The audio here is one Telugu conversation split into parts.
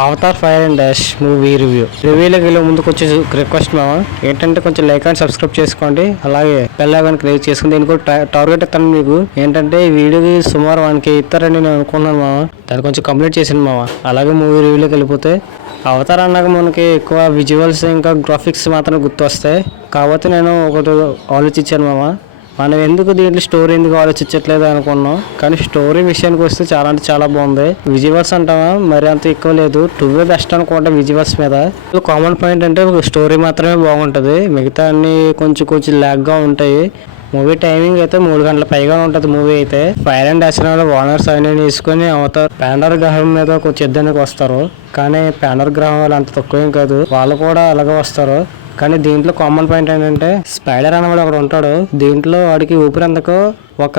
Avatar fire and dash movie రివ్యూలోకి వెళ్ళే ముందుకు వచ్చే రిక్వెస్ట్ మామ ఏంటంటే కొంచెం లైక్ అండ్ సబ్స్క్రైబ్ చేసుకోండి, అలాగే బెల్ ఐకాన్ క్లిక్ చేసుకుని దీనికి టార్గెట్ ఇస్తాను మీకు. ఏంటంటే ఈ వీడియోకి సుమారు 1K ఇస్తారని నేను అనుకున్నాను మామ, దాన్ని కొంచెం కంప్లీట్ చేసింది మామ. అలాగే మూవీ రివ్యూలోకి వెళ్ళిపోతే అవతార్ అన్నాక మనకి ఎక్కువ విజువల్స్ ఇంకా గ్రాఫిక్స్ మాత్రం గుర్తొస్తాయి. కాబట్టి నేను ఒకటి ఆలోచించాను మామ, మనం ఎందుకు దీంట్లో స్టోరీ ఎందుకు ఆలోచించట్లేదు అనుకున్నాం. కానీ స్టోరీ విషయానికి వస్తే చాలా అంటే చాలా బాగుంది. విజువల్స్ అంటావా మరి అంత ఎక్కువ లేదు, 2 బెస్ట్ అనుకుంటా విజువల్స్ మీద. కామన్ పాయింట్ అంటే స్టోరీ మాత్రమే బాగుంటుంది, మిగతా అన్ని కొంచెం ల్యాగ్గా ఉంటాయి. మూవీ టైమింగ్ అయితే 3 గంటల పైగా ఉంటుంది. మూవీ అయితే ఫైర్ అండ్ డాష్ ఓనర్స్ అయినా వేసుకొని అవుతారు ప్యాండర్ గ్రహం మీద కొంచెం యుద్ధానికి వస్తారు. కానీ ప్యాండర్ గ్రహం వాళ్ళు అంత తక్కువేం కాదు, వాళ్ళు కూడా అలాగే వస్తారు. కానీ దీంట్లో కామన్ పాయింట్ ఏంటంటే స్పైడర్ అనేవాడు ఒకడు ఉంటాడు. దీంట్లో వాడికి ఊపిరందుకు ఒక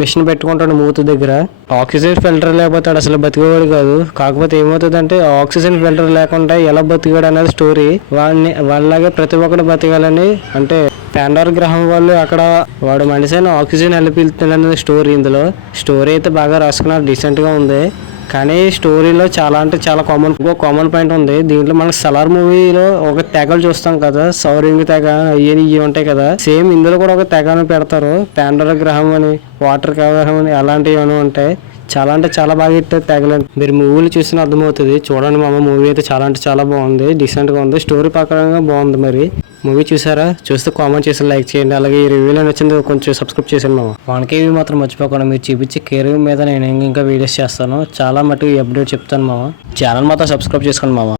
మిషన్ పెట్టుకుంటాడు మూతి దగ్గర. ఆక్సిజన్ ఫిల్టర్ లేకపోతే అసలు బతికేవాడు కాదు. కాకపోతే ఏమవుతుందంటే ఆక్సిజన్ ఫిల్టర్ లేకుండా ఎలా బతికాడు అనేది స్టోరీ. వాళ్ళలాగే ప్రతి ఒక్కరు బతకాలని, అంటే ప్యాండర్ గ్రహం వాళ్ళు అక్కడ వాడు మనిషిని ఆక్సిజన్ ఎలా పీలుతున్నాడు స్టోరీ. ఇందులో స్టోరీ అయితే బాగా రాసుకున్నారు, డీసెంట్ గా ఉంది. కానీ స్టోరీలో చాలా అంటే చాలా కామన్ పాయింట్ ఉంది. దీంట్లో మనకి సలార్ మూవీలో ఒక తెగలు చూస్తాం కదా, సౌరింగ్ తెగ ఇవి ఉంటాయి కదా, సేమ్ ఇందులో కూడా ఒక తెగను పెడతారు. ప్యాండర్ గ్రహం అని, వాటర్ గ్రహం అని, అలాంటివి అని ఉంటాయి. చాలా అంటే చాలా బాగా ఇట్టారు తెగలండి. మీరు మూవీలు చూసినా అర్థమవుతుంది. చూడండి మామ, మూవీ అయితే చాలా అంటే చాలా బాగుంది, డీసెంట్ గా ఉంది, స్టోరీ ప్రకారంగా బాగుంది. మరి మూవీ చూసారా? చూస్తే కామెంట్ చేసి లైక్ చేయండి, అలాగే ఈ రివ్యూలో నచ్చింది కొంచెం సబ్స్క్రైబ్ చేసాను మామ. 1K మాత్రం మర్చిపోకుండా మీరు చూపించే కేర్ మీద నేను ఇంకా వీడియోస్ చేస్తాను. చాలా మటుకు అప్డేట్ చెప్తాను మామ. ఛానల్ మాత్రం సబ్స్క్రైబ్ చేసుకోండి మామ.